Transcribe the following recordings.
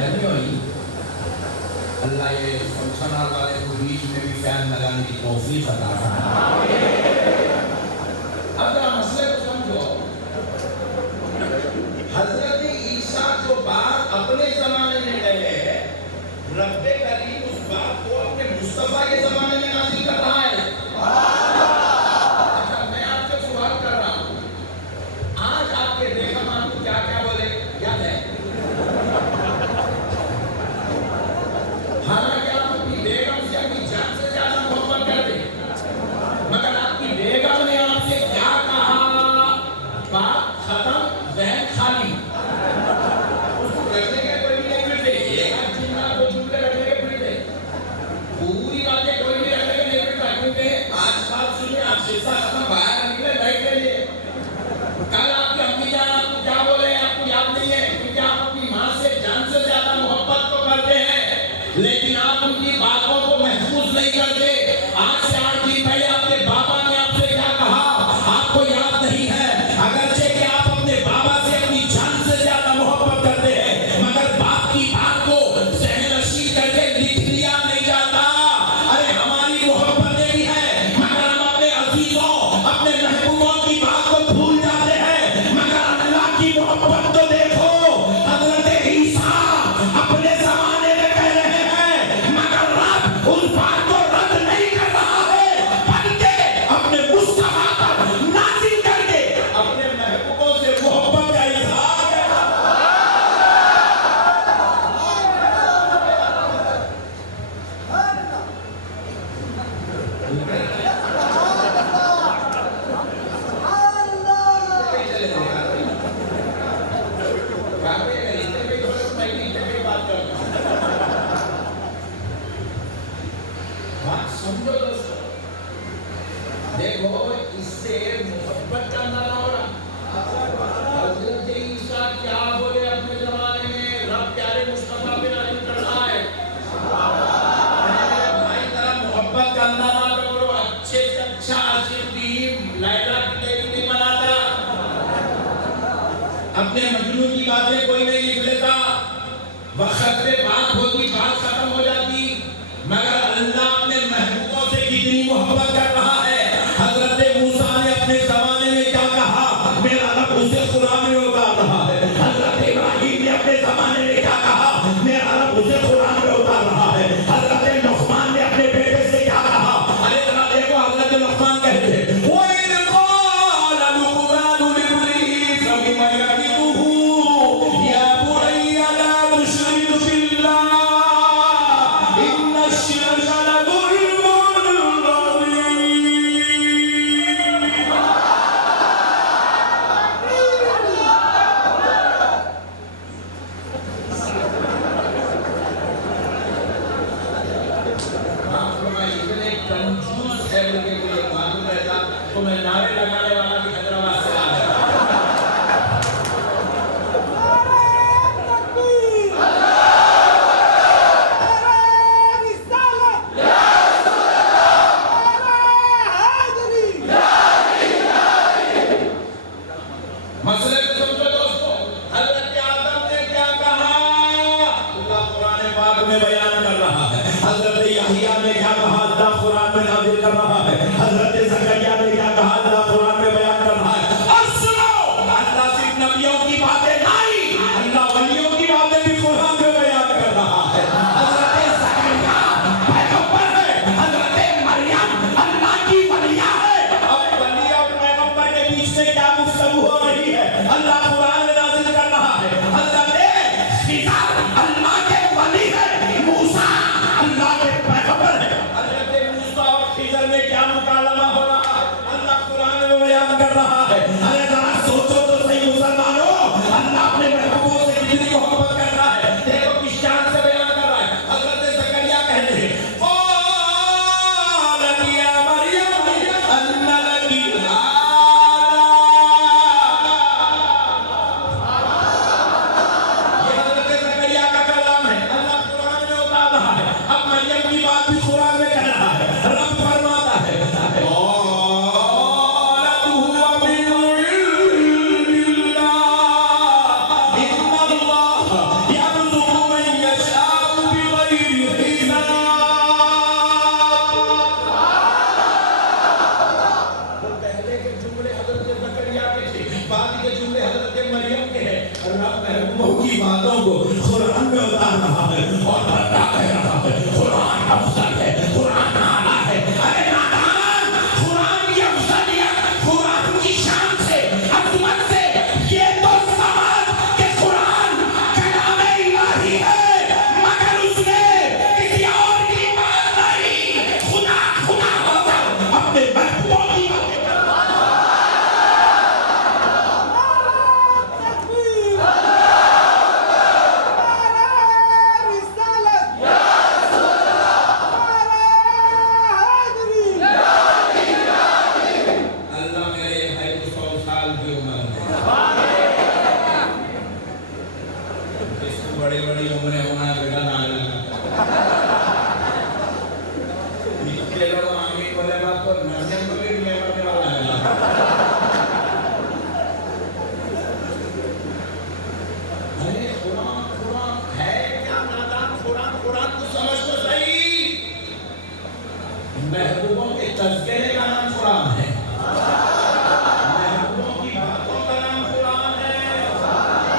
نہیں ہوئی. اللہ یہ فنکشن والے کو بیچ میں بھی فین لگانے کی توفیق عطا فرمائے. اب ذرا مسئلے کو سمجھو. حضرت عیسیٰ جو بات اپنے زمانے میں کہے رب کریم اس بات کو اپنے مصطفیٰ کے زمانے میں نازل کر رہا ہے. اچھا میں آپ سے سوال کر رہا ہوں, آج آپ کے بیگم آپ کو کیا کیا بولے یاد ہے؟ حالانکہ آپ اپنی بیگم سے اپنی جان سے زیادہ محبت کرتے, مگر آپ کی بیگم نے آپ سے کیا کہا؟ بات ختم, ذہن خالی. اس کو رکھنے کے کوئی بھی نہیں ملتے, ایک آدھ جملہ دو جملے رکھنے کے ملتے, پوری باتیں کوئی بھی رکھنے کے نہیں ملتا. کیونکہ آج بات سنیے, آپ شیشہ ختم باہر نکلے بیٹھ کے لیے. کل آپ کی امی جان آپ کو کیا بولے آپ کو یاد نہیں ہے, کیونکہ آپ اپنی ماں سے جان سے زیادہ محبت تو کرتے ہیں, لیکن آپ ان کی باتوں کو محفوظ نہیں کرتے. آج سے 8 دن پہلے آپ کے بابا نے آپ سے کیا کہا آپ کو یاد نہیں ہے. اگرچہ کہ آپ اپنے بابا سے اپنی جان سے زیادہ محبت کرتے ہیں, مگر باپ کی بات کو ذہن نشین کر کے لکھ لیا نہیں جاتا. ارے ہماری محبتیں بھی ہیں, مگر ہم اپنے عزیزوں اپنے محبوبوں کی بات کو بھول جاتے ہیں. مگر اللہ کی محبت تو دیکھو, حضرت عیسیٰ اپنے زمانے میں کہہ رہے ہیں, مگر رب اس بات کو رد نہیں کر رہا ہے, بلکہ اپنے مصطفیٰ پر نازل کر کے اپنے محبوبوں سے محبت کا اظہار ہے. بات سمجھو دوستو, دیکھو اس سے محبت کا اندازہ ہو رہا. حضرت عیسیٰ کیا بولے اپنے زمانے میں, رب پیارے مصطفیٰ پہ نازل کر رہا ہے. میرے بھائی ذرا محبت کا اندازہ کرو. اچھے سے اچھا عاشق بھی لیلا کی ڈیری نہیں بناتا, اپنے مجنون کی باتیں کوئی نہیں لکھ لیتا. وقت پہ بات ہوتی, بات ختم ہو جاتی, مگر اللہ اپنے محبوبوں سے کتنی محبت کر رہا ہے. حضرت موسیٰ نے اپنے زمانے میں کیا کہا, میرا رب اسے قرآن میں اتار رہا ہے. حضرت ابراہیم نے اپنے زمانے میں کیا کہا, میرا رب اسے قرآن میں اتار رہا ہے. حضرت لقمان نے اپنے بیٹے سے کیا کہا, ارے ذرا دیکھو حضرت لقمان کہتے ہیں, وَإِذْ قَالَ لُقْمَانُ لِابْنِهِ فَبِمَ يَعِظُهُ يَا بُنَيَّ لَا تُشْرِكْ بِاللَّهِ إِنَّ الشِّرْكَ لَظُلْمٌ عَظِيمٌ. اتنے کنجوس ہے ان کے لیے معلوم رہتا تو میں نعرے لگانے والا بھی حیدرآباد سے آ جاتا. مسئلے کو سمجھو دوستو, حضرت آدم نے کیا کہا اللہ قرآن پاک میں بیان کر رہا ہے. حضرت یحییٰ نے کیا کہا اللہ قرآن میں نازل کر رہا ہے. حضرت زکریا نے کیا کہا اللہ قرآن میں بیان کر رہا ہے. اور سنو, اللہ صرف نبیوں کی باتیں نہیں, اللہ ولیوں کی باتیں بھی قرآن میں بیان کر رہا ہے. حضرت زکریا پیغمبر ہے, حضرت مریم اللہ کی ولیہ ہے. اب ولی اور پیغمبر کے بیچ میں کیا گفتگو ہو رہی ہے, اللہ قرآن میں نازل کر رہا ہے. حضرت خضر اللہ کے ولی ہے, موسیٰ اللہ کے پیغمبر ہے. حضرت موسیٰ اور خضر میں کیا مکالمہ ہو رہا ہے, اللہ قرآن میں بیان کر رہا ہے. ارے ذرا سوچو تو صحیح مسلمانوں, اللہ اپنے محبوبوں سے کتنی محبت کر رہا ہے. دیکھو کس شان سے بیان کر رہا ہے. حضرت زکریا کہتے ہیں, قالت یا مریم ان لکی هذا بات کے جملے حضرت مریم کے ہیں، رب محبوبوں کی باتوں کو قرآن میں اتار رہا ہے اور اللہ کہہ رہا ہے قرآن افضل ہے، قرآن اعلیٰ ہے۔ ارے نادان، قرآن کی افضلیت، قرآن کی شان سے، عظمت سے یہ تو سمجھ کہ قرآن کلام الہی ہے، مگر اس میں کسی اور کی بات نہیں، خدا خدا ہو کر اپنے محبوبوں کی باتیں بڑی بڑی عمریں ہونا بیٹا نہ لوگ آمین بولے گا تو مریم کو بھی میں کرنے والا ہے۔ ارے قرآن قرآن ہے کیا نادان؟ قرآن قرآن کو سمجھ تو صحیح، محبوبوں کے تذکرے کا نام قرآن ہے، محبوبوں کی باتوں کا نام قرآن ہے،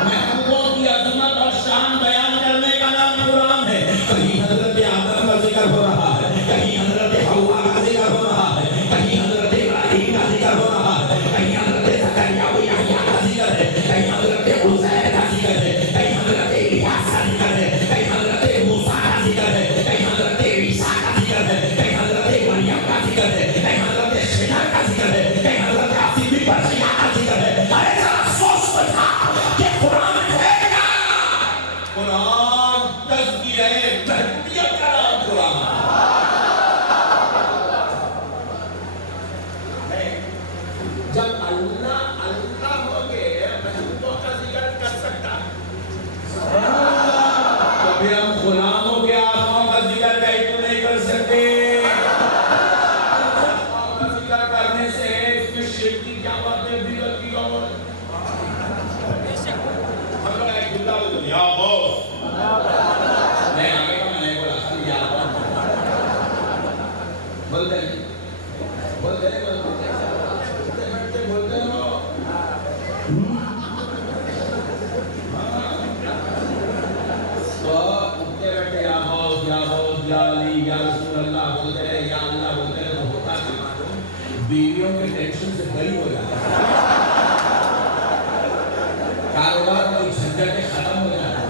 محبوبوں کی عظمت اور شان بیان کرنے کا نام قرآن ہے۔ کہیں حضرت آدم کا ذکر ہو رہا ہے، کہیں حضرت حوا کا ذکر ہو رہا ہے، کہیں حضرت ابراہیم کا ذکر ہو رہا ہے، کہیں حضرت زکریا و یحییٰ کا ذکر ہے، کہیں حضرت عزیر کا ذکر ہے، کہیں حضرت الیاس کا ذکر ہے، کہیں حضرت موسیٰ کا ذکر ہے، کہیں حضرت عیسیٰ کا ذکر ہے، کہیں حضرت مریم کا ذکر ہے، کہیں حضرت خضر کا ذکر ہے، کہیں حضرت عاصم بن برخیہ کا ذکر ہے۔ ارے ذرا سوچ بتا کہ قرآن ہے کیا؟ قرآن تذکیہ تربیت کا نام قرآن ہے۔ جب اللہ اللہ ہو کے محبوبوں کا ذکر کر سکتا ہے تو پھر ہم غلاموں کے آقاؤں کا ذکر کیوں نہیں کر سکتے؟ آقاؤں کا ذکر کرنے سے اس میں شرک کی کیا بات ہے؟ بدعت کی کیا بات ہے؟ ہم لوگ ایک جملہ بولتے ہیں یا بوس، میں آگے کا میں نہیں بولا سن یا بوس بولتے ہیں بولتے ہیں بولتے بولتے ہو تو اٹھتے بیٹھے یا بوس یا بوس یا علی یا رسول اللہ بولتے رہے یا اللہ بولتے رہے تو ہوتا کہ معلوم بیویوں کے ٹینشن سے بری ہو جاتا ہے، کاروبار میں جھنجھٹیں ختم ہو جاتا ہے،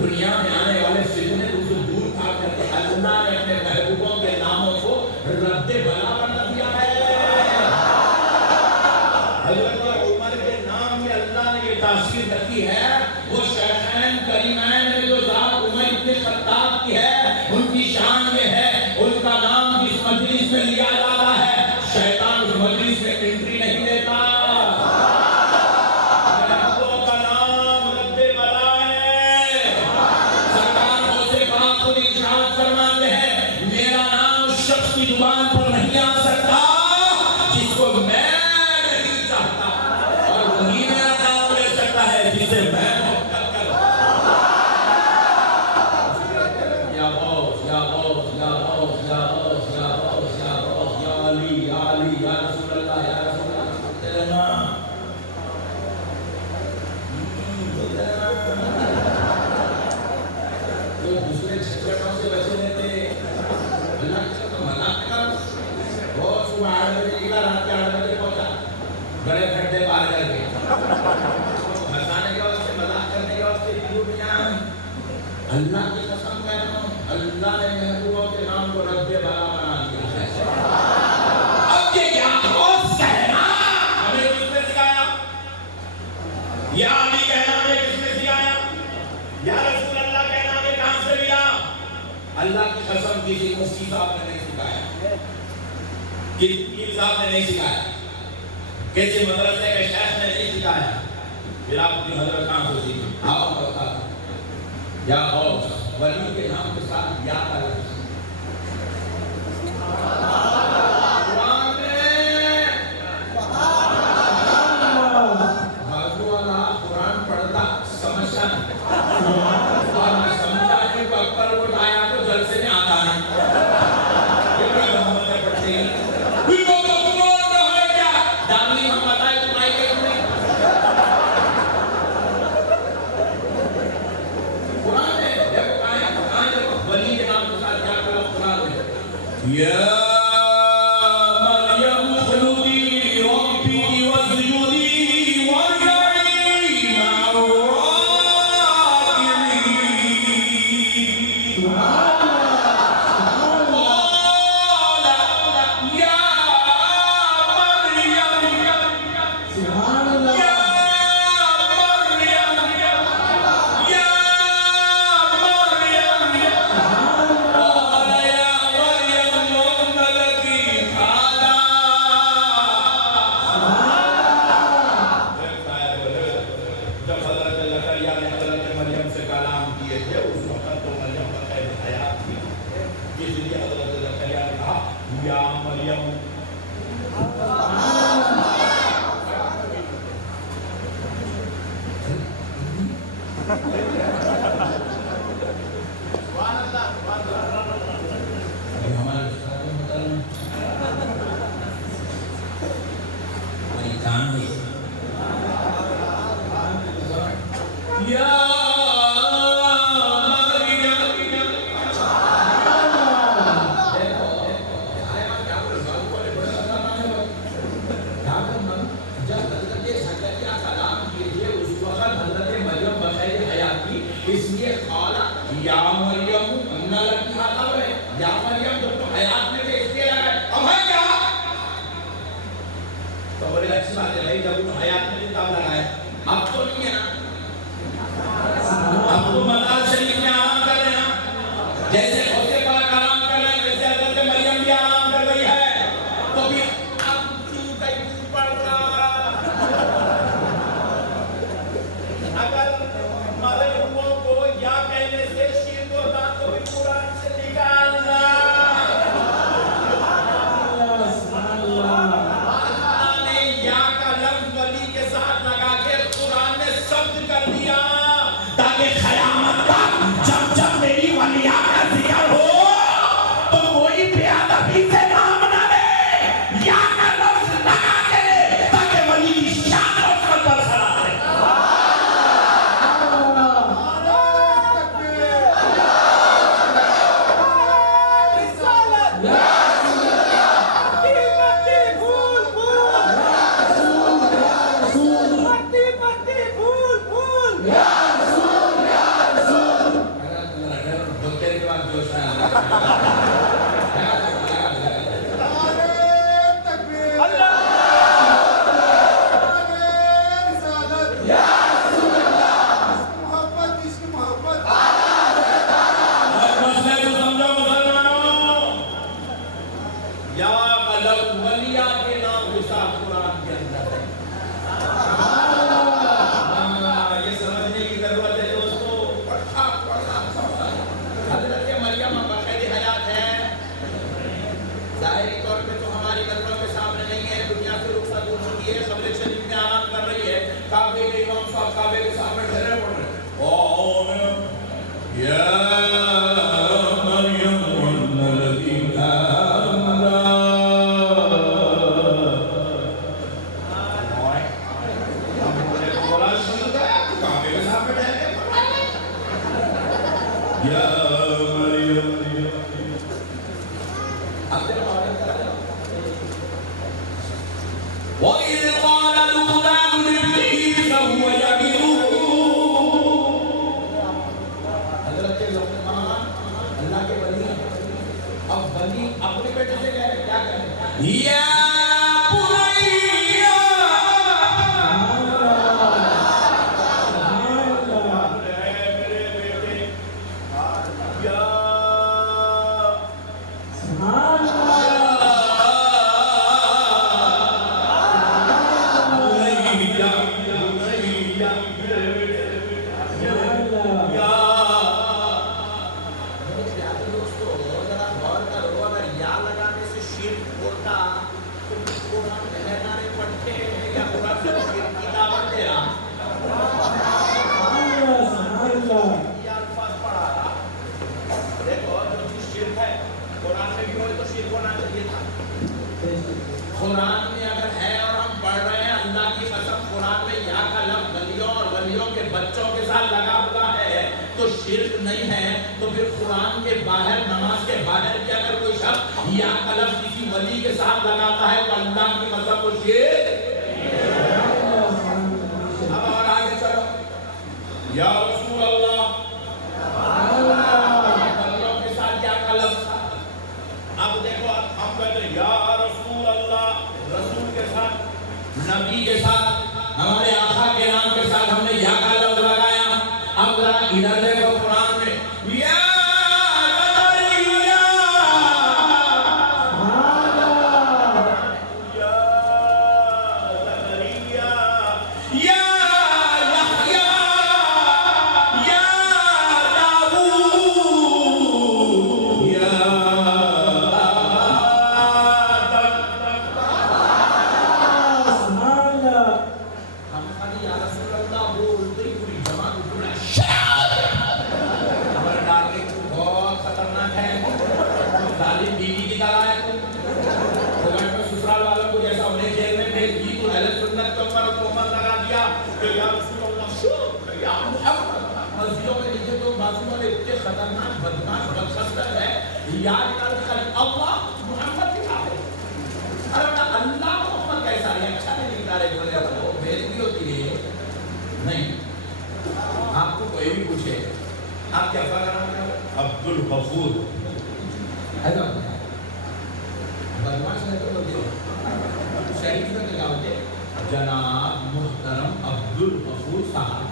دنیا میں آنے والے فتنے اسے دور بھاگ کرتے۔ اللہ نے اپنے محبوبوں کے ناموں کو رد بلا بنا دیا ہے۔ حضرت عمر کے نام میں اللہ نے یہ تاثیر رکھی ہے، وہ شیخین کریمین میں جو ذات عمر ابن خطاب کی ہے ان کی شان یہ ہے، ان کا نام جس مجلس میں لیا جاتا ہے شیطان اس مجلس میں انٹری نہیں دیتا۔ زبان پر نہیں آ سکتا جس کو میں نہیں چاہتا، اور وہی میرا نام لے سکتا ہے جسے میں محبت کرتا۔ یا غوث یا غوث یا غوث یا غوث یا غوث یا غوث یا علی یا علی یا رسول اللہ یا رسول اللہ بولتے رہنا، بولتے رہنا۔ جو دوسرے چھٹوں سے بچے رہتے اللہ کے تو مذاق کر، وہ صبح 8 بجے نکلا رات کے 8 بجے پہنچا، بڑے کھڈے پار کر کے ہنسانے کے واسطے مذاق کرنے کے واسطے کیوں میاں؟ اللہ کی قسم کہہ رہا ہوں اللہ نے محبوبوں کے نام کو رد بلا بنا دیا ہے۔ اب یہ کیا خوش کہنا ہمیں کس نے سکھایا؟ یا علی کہنا ہمیں کس نے سکھایا؟ یا رسول اللہ کہنا ہمیں کہاں سے ملا؟ اللہ کی قسم کسی مفتی صاحب نے نہیں سکھایا، کسی پیر صاحب نے نہیں سکھایا، کسی مدرسے کے شیخ نے نہیں سکھایا، پھر آپ اپنی حضرت کہاں سے سیکھی؟ آؤ میں بتا دوں، یا غوث ولی کے نام کے ساتھ یا کا لفظ قرآن میں بازو والا قرآن پڑھتا سمجھتا نہیں، اور میں سمجھانے کو اکبر اٹھایا تو جلسے میں آتا نہیں، یہ بڑی محمد پڑھتے ہیں۔ داخلی ہم بتائے تمہاری کہ تمہیں ہمارے ہماری جان نہیں یا اس لیے قالا یا مریم ان لکی خبر ہے یا مریم جب تو حیات میں تھے اس لیے لگا اب ہے کیا تو بڑی اچھی بات ہے بھائی جب تو حیات میں تھے تب لگا ہے اب تو نہیں ہے نا اب تو مزار شریف میں آرام کر رہے ہیں جیسے غوث پاک آرام کر رہے ہیں ویسے حضرت مریم بھی آرام کر رہی ہے تو پھر اب کیوں کہیں پڑ رہا اگر مرے ہوا کو یا کہنے سے شیر کو تھا تو بھی قرآن سے نکالنا اللہ نے یا کا لفظ ولی کے ساتھ لگا کے قرآن نے ثبت کر دیا تاکہ قیامت تک جب جب میری ولیہ کا ذکر ہو تو کوئی بے ادبی سے نام نہ لے یا کا لفظ لگا کے تاکہ ولی کی شان اور قدر برقرار رہے قرآن میں اگر ہے اور ہم پڑھ رہے ہیں اللہ کی قسم قرآن میں یا کا لفظ ولیوں اور ولیوں کے بچوں کے ساتھ لگا ہوا ہے تو شرک نہیں ہے تو پھر قرآن کے باہر نماز کے باہر بھی اگر کوئی شخص یا کا لفظ کسی ولی کے ساتھ لگاتا ہے تو اللہ کی قسم وہ شرک اب اور آگے چلو یا رسول اللہ ولیوں کے ساتھ یا کا لفظ اب دیکھو ہم کہتے ہیں یا رسول اللہ رسول کے ساتھ نبی کے ساتھ ہمارے آقا کے نام کے ساتھ ہم نے یا کا لفظ لگایا اب ذرا ادھر دیکھو قرآن میں یا شاء کہ یا رسول اللہ شکر یا محمد. مسجدوں میں نیچے تو بازو والے اتنے خطرناک بدماش بدخشت ہے, یاد کر خالی اللہ محمد کی آئے. ارے اللہ محمد کیسا ہے, اچھا نہیں لکھتا رہے بولے وہ بےعزتی ہوتی ہے. نہیں, آپ کو کوئی بھی پوچھے آپ کیا فرق ہے, عبد الغفور ایسا ہوتا ہے. بدماش ہے تو بولتے ہو شریف میں کیا ہوتے, جناب محترم عبد الغفور صاحب.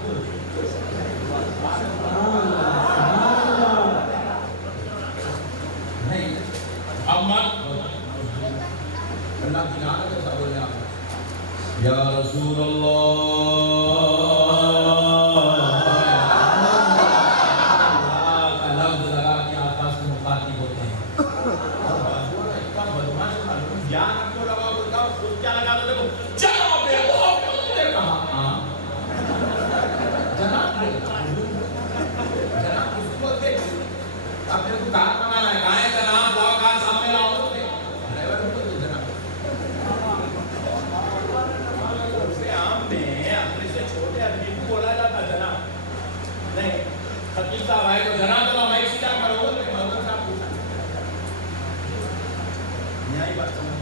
نہیں اللہ کی نام کیسا بولے آپ, یا رسول اللہ کا لفظ لگا کے آقا سے مخاطب ہوتے ہیں. اتنا بدماش دھیان آپ کو لگا بولتا خود کیا لگا تو دیکھو جناب محمد نے کہا. ہاں جناب جناب اس کو دیکھ آپ نے کو کار منگانا ہے, کہاں ہے جناب, لاؤ کار سامنے لاؤ. ڈرائیور کو تو جناب سے عام میں اپنے سے چھوٹے آدمی کو بولا جاتا جناب. نہیں خطیب صاحب آئے تو جناب چلو میں سیدھا کرو, محمد صاحب پوچھا نہیں بات سمجھ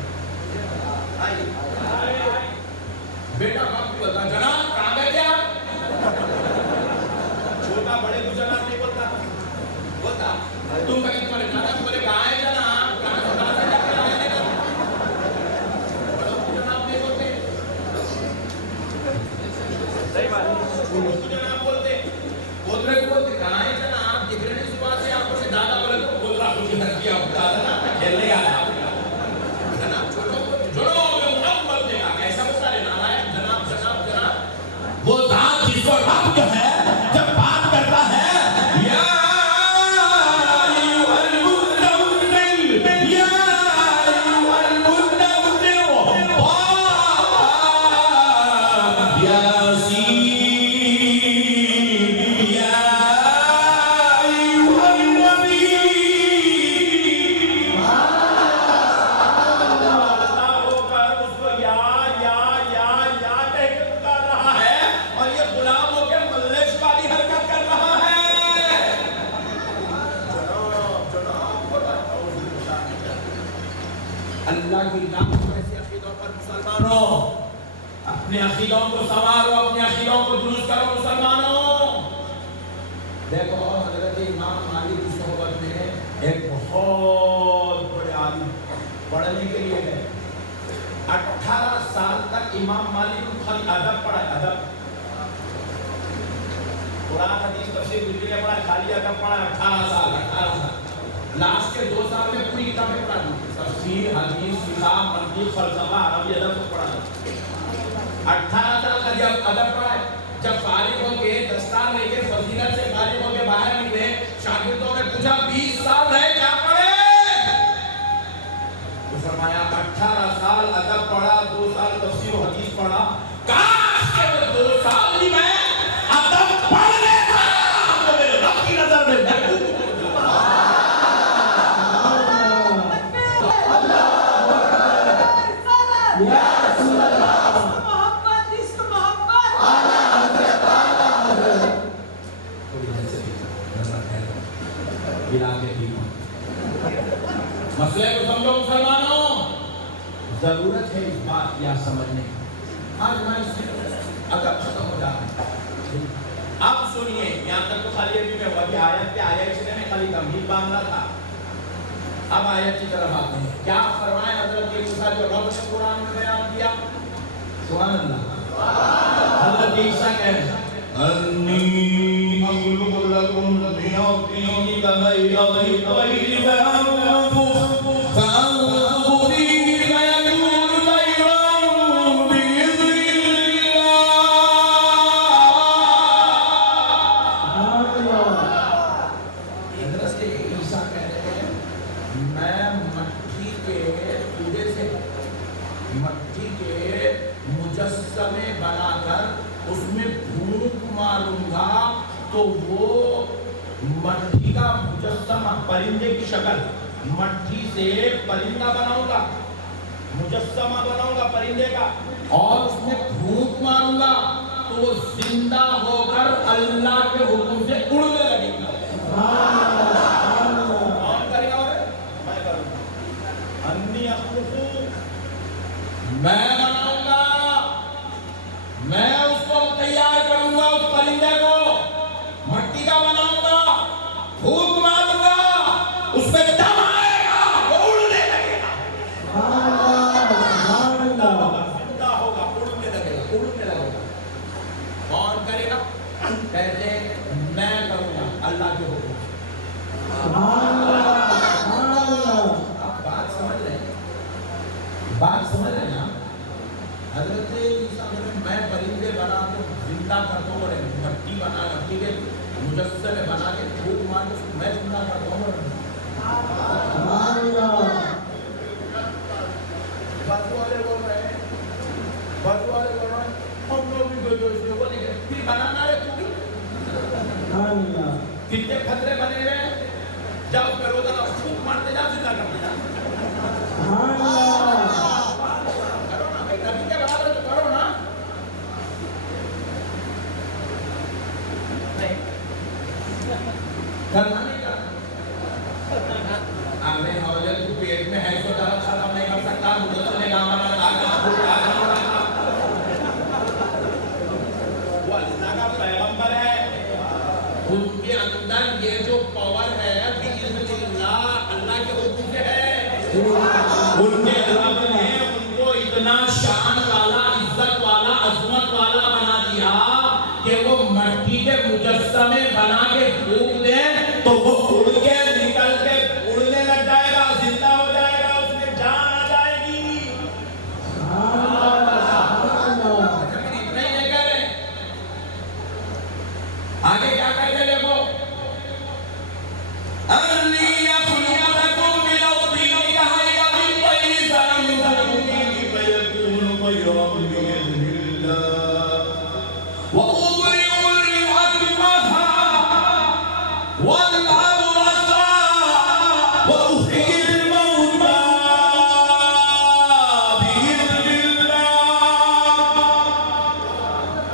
آئیے بیٹا باپ کو بتا جناب کہاں گئے تھے آپ. چھوٹا بڑے کو جناب نہیں بولتا, بولتا تم کہیں تمہارے دادا کو بولے کہاں ہے جناب, کہاں سے کہاں سے جا کے آئے ہیں بڑوں کو جناب نہیں بولتے. چھوٹوں کو جناب بولتے, پوترے کو بولتے کہاں ہے جناب, دکھ رہے نہیں صبح سے آپ سے دادا بولے تو بول رہا کچھ نہ کیا ہوتا تھا کھیلنے آیا جناب. چھوٹوں کو جڑو محمد نے کہا کیسا بتا رہے نارائن جناب جناب جناب. وہ ذات جس کو رب جو ہے جب بات کرتا ہے یا اللہ کی نام ایسے عقیدوں پر مسلمانوں اپنے عقیدوں کو سنوارو, اپنے عقیدوں کو درست کرو مسلمانوں. دیکھو حضرت امام مالک کی صحبت میں ایک بہت بڑے عالم پڑھنے کے لیے گئے. 18 سال تک امام مالک خالی ادب پڑھا, ادب قرآن حدیث تفسیر بالکل پڑھا, خالی ادب پڑھا. 18 سال لاسٹ کے 2 سال میں پوری کتابیں پڑھا دی, تفسیر حدیث فقہ منطق فلسفہ عربی ادب کو پڑھا. 18 سال کا جب ادب پڑھا ہے, جب فارغ ہو کے دستار لے کے فضیلت سے فارغ ہو کے باہر نکلے, شاگردوں نے پوچھا 20 سال رہے کیا پڑھے, تو فرمایا 18 سال ادب پڑھا, 2 سال تفسیر و حدیث پڑھا. کاش کہ وہ 2 سال بھی میں ادب پڑھ لیتا تو میرے رب کی نظر میں محبوب ہوتا. یا رسول اللہ محمد اس کو محمد آنا حضرت آنا حضرت کوئی ایسے بھی نظر ہے علاقے کی مسئلے کو سمجھو مسلمانوں. ضرورت ہے اس بات کی آپ سمجھنے کی. آج میں اس سے ادب ختم ہو جاتا ہے. اب سنیے یہاں تک تو خالی ابھی میں وہی آیت پہ آیا, اس نے خالی تمہید باندھا تھا. اب آیت کی طرف آتے ہیں. کیا فرمائے حضرت عیسیٰ جو رب نے قرآن میں بیان کیا, سبحان اللہ. حضرت عیسیٰ کہہ رہے ہیں انی اخلق لکم من طین کغیر طیر فانفخ فیہ فیکون طیرا بإذن اللہ. حضرت عیسیٰ کہہ رہے ہیں میں مٹی کے پودے سے, مٹی کے مجسمے بنا کر اس میں پھونک ماروں گا تو وہ مٹی کا مجسمہ پرندے کی شکل, مٹی سے پرندہ بناؤں گا, مجسمہ بناؤں گا پرندے کا, اور اس میں پھونک ماروں گا تو وہ زندہ ہو کر اللہ کے حکم سے اڑنے لگے گا. کون کرے گا؟ میں کروں گا. انی اخلق، میں بناؤں گا، میں اس کو تیار کروں گا، اس پرندے کو مٹی کا بناؤں گا، پھونک ماروں گا، اس پہ دم آئے گا، وہ اڑنے لگے گا. زندہ ہوگا، اڑنے لگے گا، اڑنے لگے گا. کون کرے گا؟ کہتے ہیں میں کروں گا اللہ کے حکم. آپ بات سمجھ رہے ہیں؟ بات سمجھ رہے ہیں نا؟ حضرت عیسیٰ میں پرندے بنا کے زندہ کرتا ہوں، مٹی بنا مٹی کے مجسمے بنا کے پھونک مار کے میں زندہ کرتا ہوں. بازو والے بول رہے ہیں، بازو والے بول رہے ہیں ہم لوگ بھی گوشت کو نہیں گئے پھر بنانا ہے. تو بھی کتنے خطرے بنے ہوئے، جاؤ کرو ذرا پھونک مارتے جاؤ، زندہ کرتے جاؤ. کرو نا بھائی، نبی کے برابر تو کرو نا. کرنا نہیں کرنا. ہمیں حوالے کو پیٹ میں ہے تو درد ختم نہیں کر سکتا. مجھے تو نہیں کام بنا وہ اللہ کا پیغمبر ہے، ان کے اندر یہ جو پاور ہے بِإِذْنِ اللہ، اللہ کے حکم سے ہے. ان کے رب نے ان کو اتنا شان والا، عزت والا، عظمت والا بنا دیا کہ وہ مٹی کے مجسمے بنا کے پھونک دیں تو وہ اڑ کے نکل کے اڑنے لگ جائے گا، زندہ ہو جائے گا، اس میں جان آ جائے گی. اتنا ہی نہیں کہہ رہے، آگے کیا کہتے دیکھو. انی اخلق لکم من الطین کہیئۃ الطیر فانفخوا فیکون طیرا بإذن اللہ وأبرئ الأكمہ والأبرص وأحیی الموتى بإذن اللہ.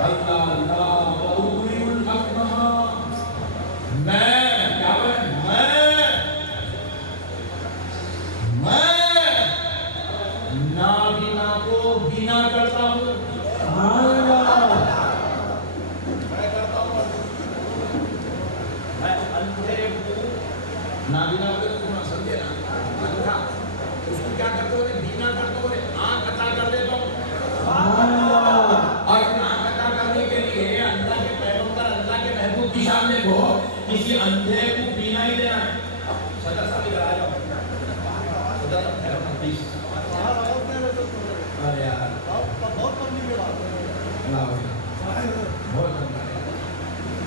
اللہ وأبرئ الأكمہ، میں کیا بولے، میں نابینا کو بینا کرتا ہوں. میں کرتا ہوں. میں اندھے کو نابینا کو سمجھے نا، اندھا اس کو کیا کرتے ہو، بینا کرتے ہو، آنکھ عطا کر دیتا ہوں. اور آنکھ عطا کرنے کے لیے اللہ کے پیغمبر، اللہ کے محبوب کی شان میں کو کسی اندھے کو بینا ہی دینا ہے. صدر صاحب ادھر آ جاؤ. صدر صاحب پلیز. ارے یار بہت کم نہیں بات بہت کم.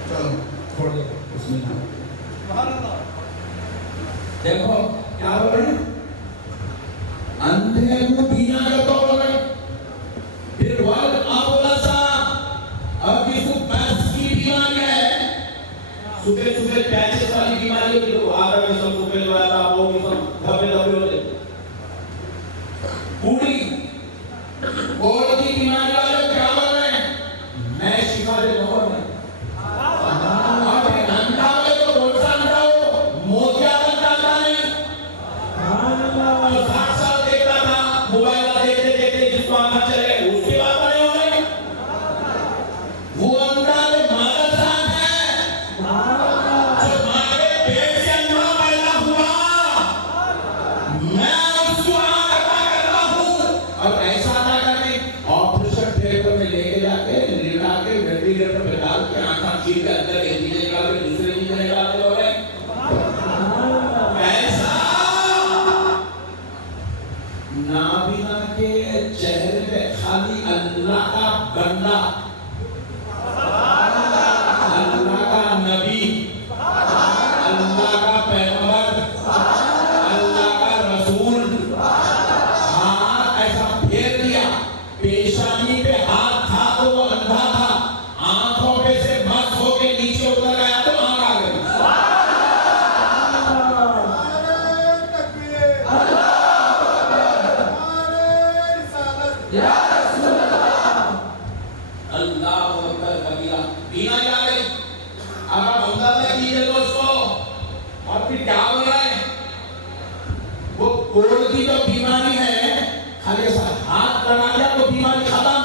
چلو چھوڑ دو اس میں نہ. دیکھو کیا ہو رہے ہیں، اندھے کو بینا کرتا ہو رہے ہیں. پھر والابرص، اب کس کو پیس کی بیماری ہے، صبح صبح پیچز والی بیماری ہوتی ہے. آدھا میں سب صبح جو آتا وہ بھی سب دھبے دھبے ہوتے. پوری کوڑ کی بیماری والے کیا بول رہے ہیں، میں شفا دیتا ہوں. اور اندھا والے تو بول سا اندھا ہو، موتیا بن جاتا نہیں. جو 60 سال دیکھتا تھا موبائل دیکھتے دیکھتے جس کو آنکھ چلے گئے، اس کی بات نہیں ہو رہی. وہ اندھا جو مادر صاحب ہے، جو مارے پیٹ سے اندھا پیدا ہوا، میں اس کو آنکھ عطا کرتا ہوں. اور ایسا نہ کریں آپریشن تھیٹر میں لے کے جا کے لٹا کے وینٹیلیٹر پہ ڈال کے آنکھاں چیر کے اندر ایک چیزیں نکال کے دوسرے چیزیں نکال کے ہو رہے ہیں. ایسا نابینا کے چہرے پہ خالی اللہ کا بندہ، اللہ کا نبی، اللہ کا پیغمبر، اللہ کا رسول ہاتھ ایسا پھیر دیا، پیشانی پہ ہاتھ تھا تو وہ اندھا تھا، آنکھوں پہ سے مس ہو کے نیچے اکبر کبیرہ بیماری آ گئی. اب آپ اندازہ کیجیے دوستو اور پھر کیا ہو رہا ہے. وہ کوڑ کی جو بیماری ہے خالی ایسا ہاتھ لگا دیا تو بیماری ختم.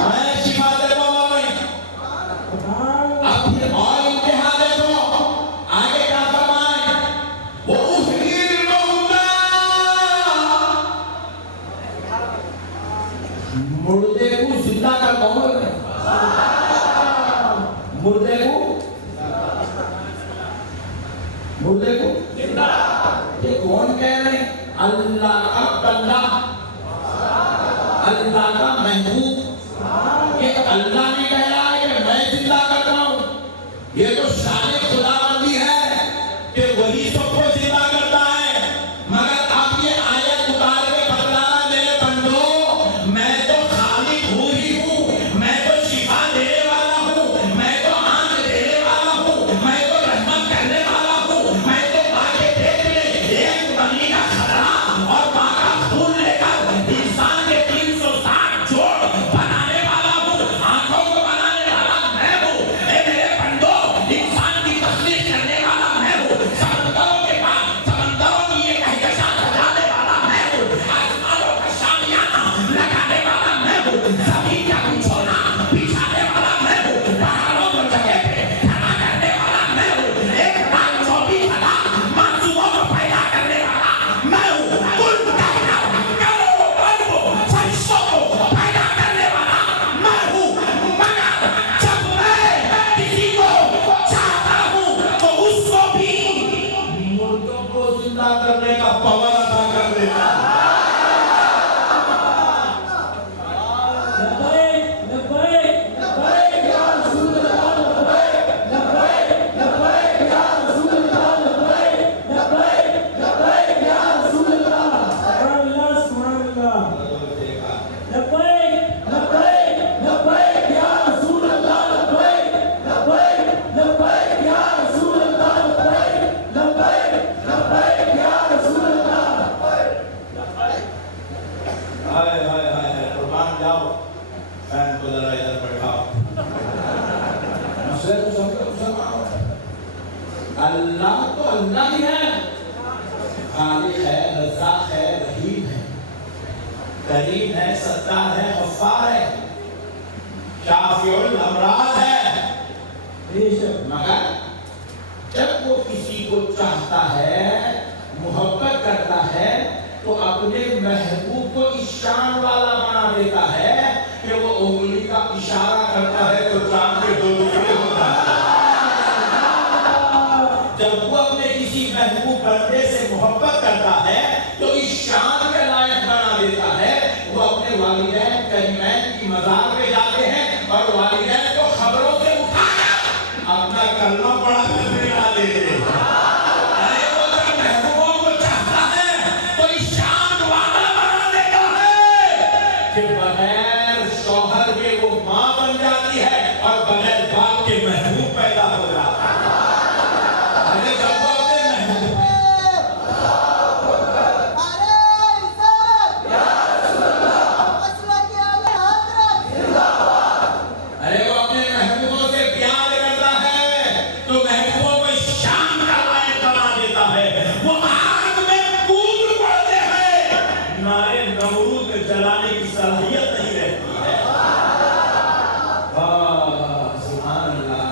میں شفا دے رہا ہوں میں. اب پھر اور انتہا دیکھو آگے کیا فرمائے. وہ احیی الموتیٰ مردے کو زندہ کرتا ہوں. مردے کو زندہ. یہ کون کہہ رہے ہیں؟ اللہ کا بندہ, اللہ کا محبوب. یہ اللہ نے کہہ رہا ہے کہ میں زندہ کرتا ہوں. یہ تو شان خداوندی ہے کہ وہی سب کو زندہ کرتا ہے. مگر آپ یہ آیت اتار کے بتلانا میرے بندو, میں تو خالق ہوں ہی ہوں, میں تو شفا دینے والا ہوں, میں تو آنکھ دینے والا ہوں, میں تو رحمت کرنے والا ہوں, میں تو آگے دیکھ لے ایک بنی کا خطرہ اور ماں کا خون لے کر انسان کے 360 جوڑ بنانے والا ہوں, آنکھوں کو بنانے والا میں ہوں. اے میرے بندو, انسان کی تخلیق کرنے والا میں ہوں, سمندروں کے بعد سمندروں کی یہ کہکشاں سجانے والا میں ہوں, آسمانوں کا شامیانہ لگانے والا میں ہوں, زمین کا بچھونا بچھانے والا میں ہوں, پہاڑوں کو جگہ پہ کھڑا کرنے والا میں ہوں, 1,24,000 معصوموں کو پیدا کرنے والا میں ہوں, کل کائنات کروڑوں اربوں فرشتوں کو پیدا کرنے والا میں ہوں. مگر جب میں کسی کو چاہتا ہوں تو اس کو بھی مردوں کو زندہ کرنے کا پاور عطا کر دیتا. ہائے ہائے ہائے, قربان جاؤ, فین کو ذرا ادھر بیٹھاؤ. مسئلہ تو سمجھو. اللہ تو اللہ ہی ہے, خالق ہے, رزاق ہے, رحیم ہے, کریم ہے, ستار ہے, غفار ہے, شافی الامراض ہے. مگر جب وہ کسی کو چاہتا ہے, محبت کرتا ہے, تو اپنے محبوب کو اس شان والا بنا دیتا ہے کہ وہ انگلی کا اشارہ کرتا ہے تو چاند کے 2 ٹکڑے ہوتا ہے. جب وہ اپنے کسی محبوب بندے سے محبت کرتا ہے تو اس شان کے لائق بنا دیتا ہے. وہ اپنے والدین کریمین کی مزار پہ جاتے ہیں اور والدین کو خبروں سے اٹھا کر اپنا کلمہ پڑھا کرنے والے ہیں. کہ بغیر شوہر کے وہ ماں بن جاتی ہے اور بغیر باپ کے محبوب پیدا ہو جاتا ہے. جب وہ اپنے محبوب وہ اپنے محبوبوں سے پیار کرتا ہے تو محبوبوں کو شان کا لائق بنا دیتا ہے. وہ آگ میں کود پڑتے ہیں, نارے نمرود میں جلانے کی صلاحیت نہیں رہتی ہے. سبحان اللہ.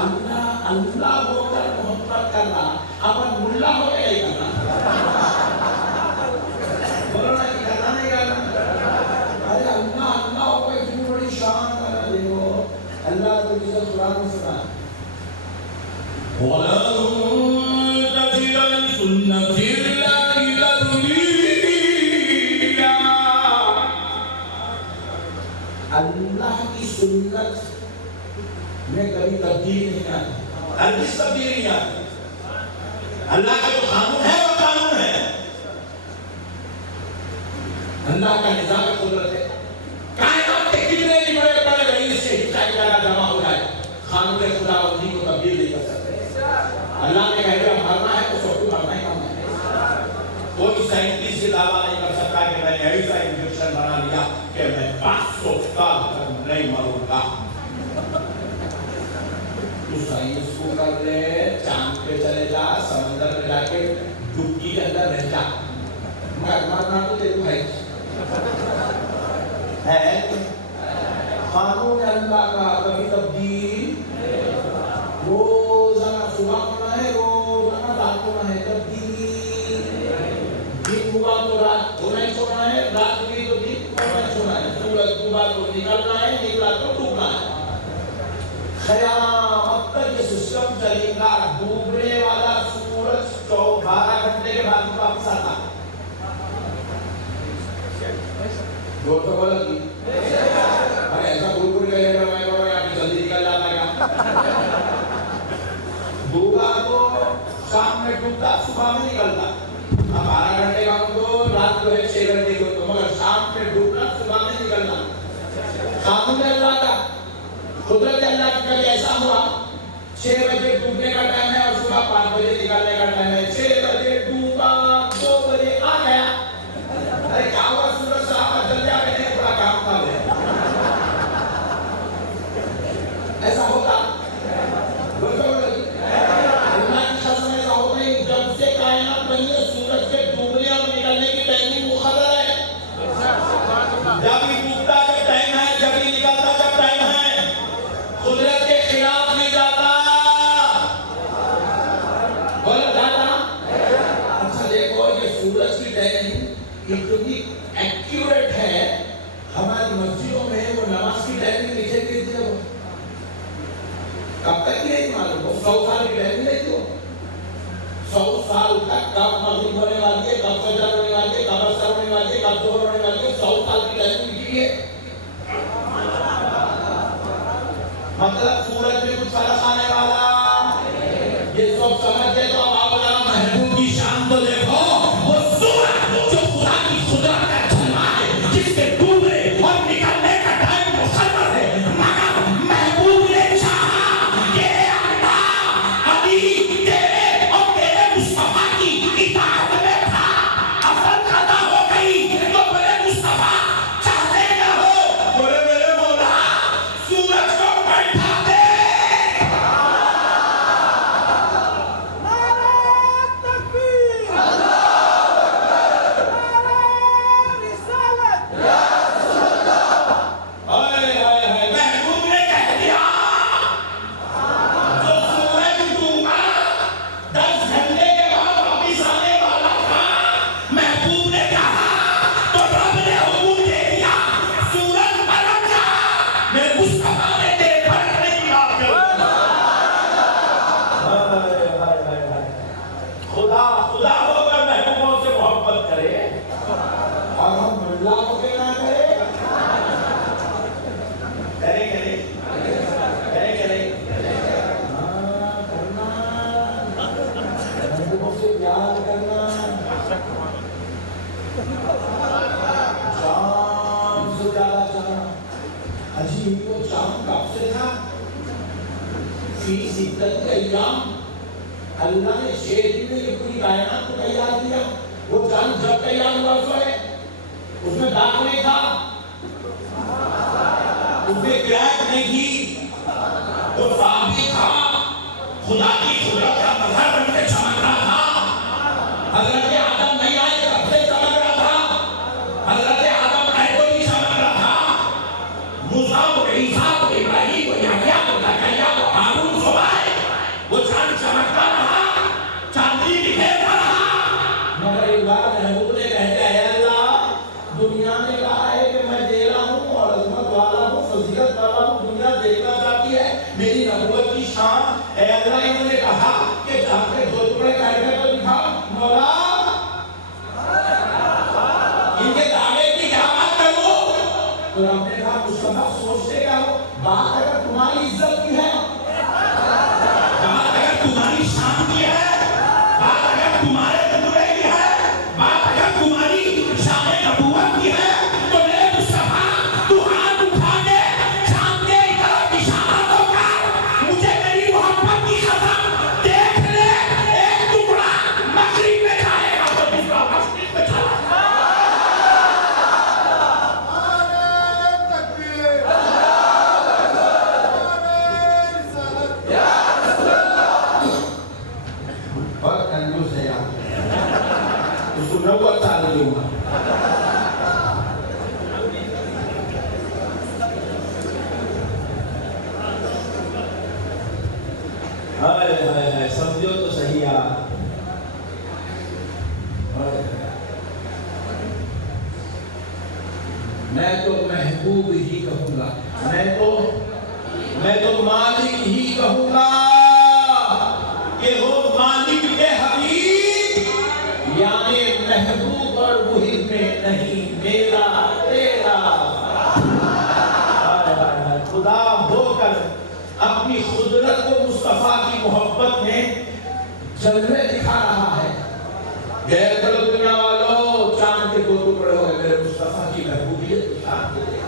اللہ اللہ ہو کر محبت کرنا, اپن ملا ہو کے نہیں کرنا. بولو نا کہ کرنا نہیں کرنا. ارے اللہ اللہ ہو کے اتنی بڑی شان کرنا. دیکھو اللہ کو جسے قرآن میں سنا اللہ کی سنت میں کبھی تبدیل نہیں آتی. ہرگز تبدیل نہیں آتی. اللہ کا جو قانون ہے وہ قانون ہے. اللہ کا نظام قدرت ہے. کائنات کے کتنے بھی بڑے بڑے رئیس سے حصہ جمع ہو جائے, قانون خداوندی کو تبدیل نہیں کر سکتے. اللہ نے کہہ دیا مرنا ہے تو سب کو مرنا ہی ہے. کوئی سائنٹسٹ یہ دعویٰ نہیں کر سکتا کہ میں نے ایسا انجیکشن بنا لیا کہ میں 500 سال تک نہیں مروں گا. تو سائنس کو کر لے, چاند پہ چلے جا, سمندر میں جا کے ڈبکی کے اندر رہ جا, مرنا تو تیرے بھائی ہے. قانون اللہ کا کبھی تبدیل, روزانہ صبح ہونا ہے, روزانہ رات ہونا ہے, تبدیل. دن ہوا تو رات ہونا ہی چھوڑنا ہے, رات ہوئی تو دن ہونا ہی چھوڑنا ہے. سورج ڈوبا تو نکلنا ہے, نکلا تو ڈوبنا ہے. قیامت تک یہ سسٹم چلے گا. ڈوبنے والا سورج 12 گھنٹے کے بعد واپس آتا. جو تو بولا تھی ارے ایسا بھول گئے کہ میں تو یہاں پہ جلدی نکل جاتا ہے. ڈوبا تو شام میں ڈوبتا, صبح میں نکلتا. اب 12 گھنٹے کا تو رات کو ہے 6 گھنٹے کو, تو مگر شام میں ڈوبنا, صبح میں نکلنا. قانون اللہ کا, قدرت اللہ کا ایسا ہوا 6 بجے ڈوبنے کا ٹائم ہے اور صبح 5 بجے نکلنے کا ٹائم ہے. 6 بجے ڈوبا, 2 بجے آ گیا. ارے کیا ہوا سورج صاحب, جلدی آ گئے, تھوڑا کام تھا. ایسا ہوتا اللہ کی قسم, ایسا ہوتا ہے. جب سے کائنات بنی ہے سورج کے ڈوبنے اور نکلنے کی ٹائمنگ مقرر ہے. جب ہی ڈوبتا جب ٹائم ہے, جب ہی نکلتا جب ٹائم ہے. قدرت کے خلاف نہیں جاتا, بولا جاتا. اچھا دیکھو, یہ سورج کی ٹائمنگ اتنی ایکیوریٹ ہے. ہماری مسجدوں میں وہ نماز کی ٹائمنگ لکھے گئی تھی. کب تک نہیں معلوم, 100 سال کی ٹائمنگ نہیں تھی. 100 سال تک کب مغرب ہونے والی ہے, کب فجر ہونے والی ہے, کب عصر ہونے والی ہے, کب ظہر ہونے والی ہے, 100 سال کی ٹائمنگ لکھی ہے. مطلب سورج میں کچھ فرق آنے والا, یہ سب سمجھے تو اب آپ ذرا محبوب کی شان تو دیکھو. وہ سورج جو خدا کی قدرت کا جھلوا ہے, جس کے ڈوبنے اور نکلنے کا ٹائم مقرر ہے, مگر محبوب نے چاہا کہ اللہ علی تیرے اور تیرے مصطفیٰ کی اطاعت میں تھا. اصل خطا ہو گئی تو میرے مصطفیٰ چاہتے نہ ہو, بولے میرے مولا سورج کو بیٹھا دے. محبوب نے کہہ دیا, جو سورج ڈوبا 10 گھنٹے کے بعد واپس آنے والا تھا, محبوب نے کہا تو رب نے حکم دے دیا, سورج پلٹ جا. میرے مصطفیٰ نے تیرے پلٹنے کی بات کر دی. خدا ہو کر محبوبوں سے محبت کرے اور ہم ملا ہو کے نہ کرے. کرے کرنا, محبوبوں سے پیار کرنا, جان سے زیادہ چاہنا. عجیب, وہ جان کب سے تھا؟ فی ستۃ ایام. اللہ نے 6 دن میں یہ پوری کائنات کو تیار کیا. وہ جان جب تیار ہوا سو ہے, اس میں داغ نہیں تھا, اس میں کریک نہیں تھی, وہ صاف بھی تھا. خدا کی قدرت کا مظہر بن کے چمک رہا تھا. حضرت آدم نہیں آئے تب سے چمک رہا تھا. حضرت آدم آئے تو بھی چمک رہا تھا. موسیٰ و عیسیٰ و ابراہیم و یحییٰ و زکریا و ہارون سب آئے, وہ چاند چمکتا رہا, چاندنی بکھیرتا رہا. مگر ایک بار محبوب نے کہہ دیا, اے اللہ دنیا نے کہا ہے کہ میں دے رہا ہوں اور عظمت والا ہوں, فضیلت والا ہوں, دنیا دیکھنا چاہتی ہے میری نبوت کی شان. اے اللہ انہوں نے کہا کہ جا کے 2 ٹکڑے کر کے تو دکھا. مولا ان کے دعوے کی کیا بات کروں؟ تو ہم نے کہا مصطفیٰ سوچتے کیا ہو, بات اگر تمہاری عزت کی ہے, بات اگر تمہاری شان کی ہے, بات اگر تمہارے نبوت کی ہے, بات اگر تمہاری شان نبوت کی ہے, تو میرے مصطفیٰ تو ہاتھ اٹھا کے چاند کے طرف اشارہ تو کر, مجھے میری محبت کی قسم دیکھ لے, ایک ٹکڑا مغرب میں جائے گا تو دوسرا مشرق میں چلا جائے گا. اپنی قدرت کو مصطفیٰ کی محبت میں جلوے دکھا رہا ہے. غیر کرو دنیا والو، چاند کے دو ٹکڑے ہوئے میرے مصطفیٰ کی محبوبیت کی شان دیکھ لو،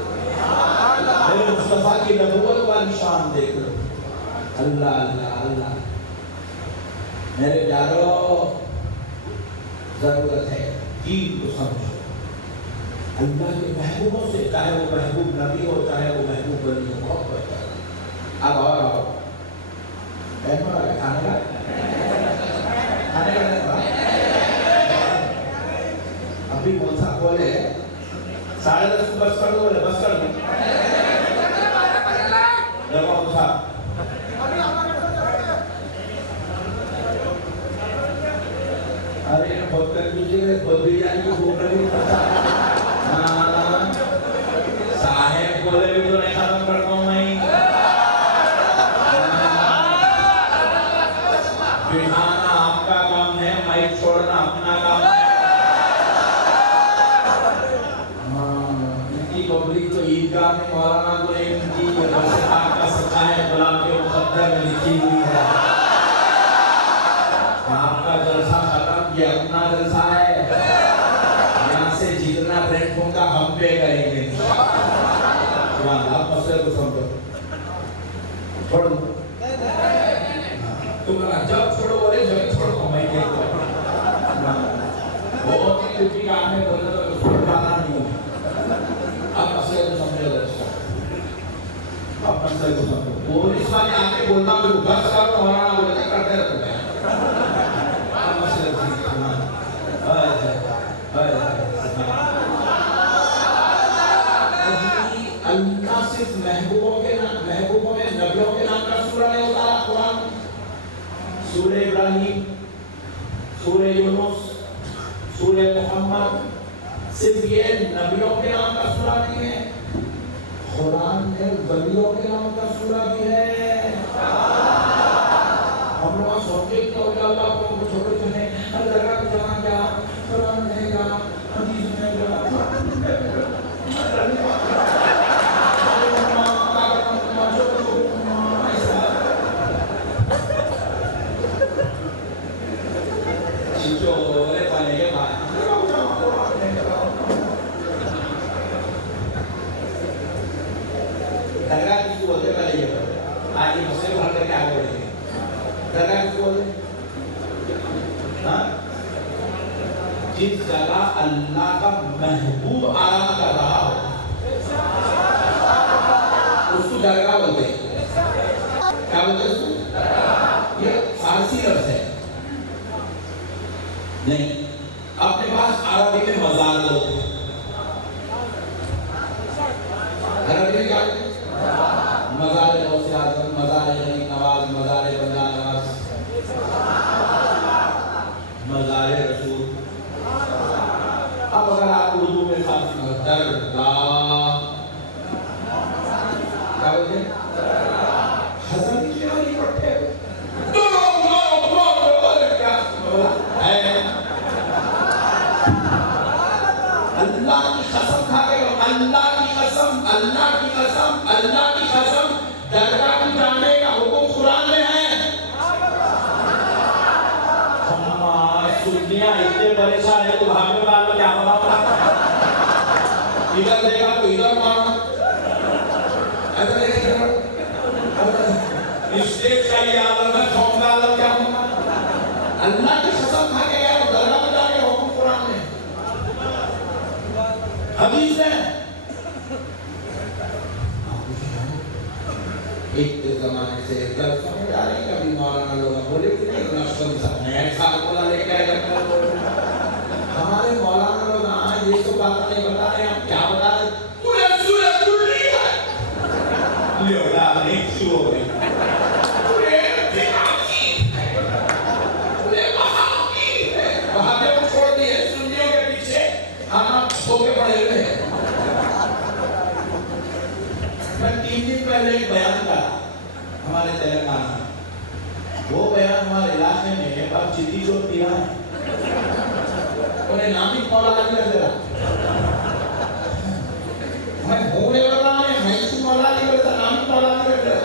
میرے مصطفیٰ کی نبوت والی شان دیکھ لو. اللہ اللہ اللہ. میرے پیارو، ضرورت ہے دین کو سمجھو. اللہ کے محبوبوں سے، چاہے وہ محبوب نبی ہو چاہے وہ محبوب ولی ہو، بہت بہتر. اب اور آؤ کھانے کا ابھی کون سا بولے 10:30 کو بس کر دو، بولے بس کر دو. ارے بہت کر دیجیے، بہت بریانی کی بھوک لگی. صاحب بولے بھی تو نہیں ختم کرتا ہوں میں. بٹھانا آپ کا کام ہے، مائک چھوڑنا اپنا کام ہے. ان کی پبلک تو عیدگاہ میں مولانا کو نہیں ملتی، بس آپ کا سچا ہے غلام کے مقدر میں لکھی ہوئی ہے. آپ کا جلسہ ختم، یہ اپنا جلسہ ہے. یہاں سے جتنا رینٹ ہوگا ہم پے کریں گے. آپ مسئلے کو سمجھو. چھوڑ دو تم جب چھوڑو بولے جب چھوڑو میں کہتا ہوں. بہت ہی کچھ کام ہے بولے تو چھوڑ پانا نہیں ہوں. آپ مسئلے کو سمجھو دوستو، آپ مسئلے کو سمجھو. پولیس والے آ کے بولنا تو بس کرو ہمارا بولے کرتے رہتے ہیں. آپ مسئلے کو سمجھو. اللہ صرف محبوبوں میں نبیوں کے نام کا سورہ نہیں اتارا قرآن. سورہ ابراہیم، سورہ یونس، سورہ محمد، صرف یہ نبیوں کے نام کا سورہ نہیں ہے. قرآن میں ولیوں کے نام کا سورہ بھی ہے. ہم لوگ سوچتے کہ اللہ کو چھوٹے چھوٹے ہر جگہ کو جہاں کیا قرآن رہے گا، حدیث رہے گا. درگاہ کس کو بولتے پہلے یہ بولتے. آج یہ مسئلے کو حل کر کے آگے بڑھیں گے. درگاہ کس کو بولتے؟ جس جگہ اللہ کا محبوب آرام کر رہا ہو اس کو درگاہ بولتے ہیں. کیا بولتے ہیں اس کو؟ یہ فارسی لفظ ہے نہیں. اپنے پاس عربی میں مزار بولتے ہیں. عربی میں کیا بولتے ہیں؟ مزار غوث اعظم، مزار غریب نواز، مزار بندہ نواز، مزار رسول. اب اگر آپ اردو میں خاص درگاہ کیا بولتے ہیں؟ حضرت کی والی پٹھے اللہ کی قسم کھا کے اللہ کی قسم، اللہ کی قسم، اللہ کی قسم، درگاہ کو جانے کا حکم قرآن میں ہے. سنیاں اتنے پریشان ہے تو بھاگنے والوں کیا بتا. ادھر دیکھا تو ادھر مارا، ادھر دیکھا اسٹیج کا یہ عالم ہے، قوم کا عالم کیا ہوگا. اللہ کی قسم کھا کے گیا درگاہ کو جانے کا حکم قرآن میں حدیث ہے. ایک زمانے سے جب سمجھ آ رہی کبھی مولانا لوگ بولے کہ نہیں نشتم سب نیا سال بولا لے کے آئے جاتا ہے. ہمارے مولانا لوگ آج یہ تو بات نہیں بتا رہے، ہم کیا بتا رہے؟ پورے سورہ کھل رہی ہے لے اڑا نہیں شروع ہو گئی. پورے بھیاکی پورے وہاں پہ وہ چھوڑ دیے سنیوں کے پیچھے ہم ہو کے پڑے ہوئے ہیں. میں 3 دن پہلے ایک بیان کرا ہمارے تلنگانہ میں. وہ بیان ہمارے علاقے میں اب چیتی جو پیا ہے انہیں نامی مولانا نہیں رکھ دے رہا. میں ہونے والا ہے میں اس مولانا نہیں رکھتا، نامی مولانا نہیں رکھ دے رہا.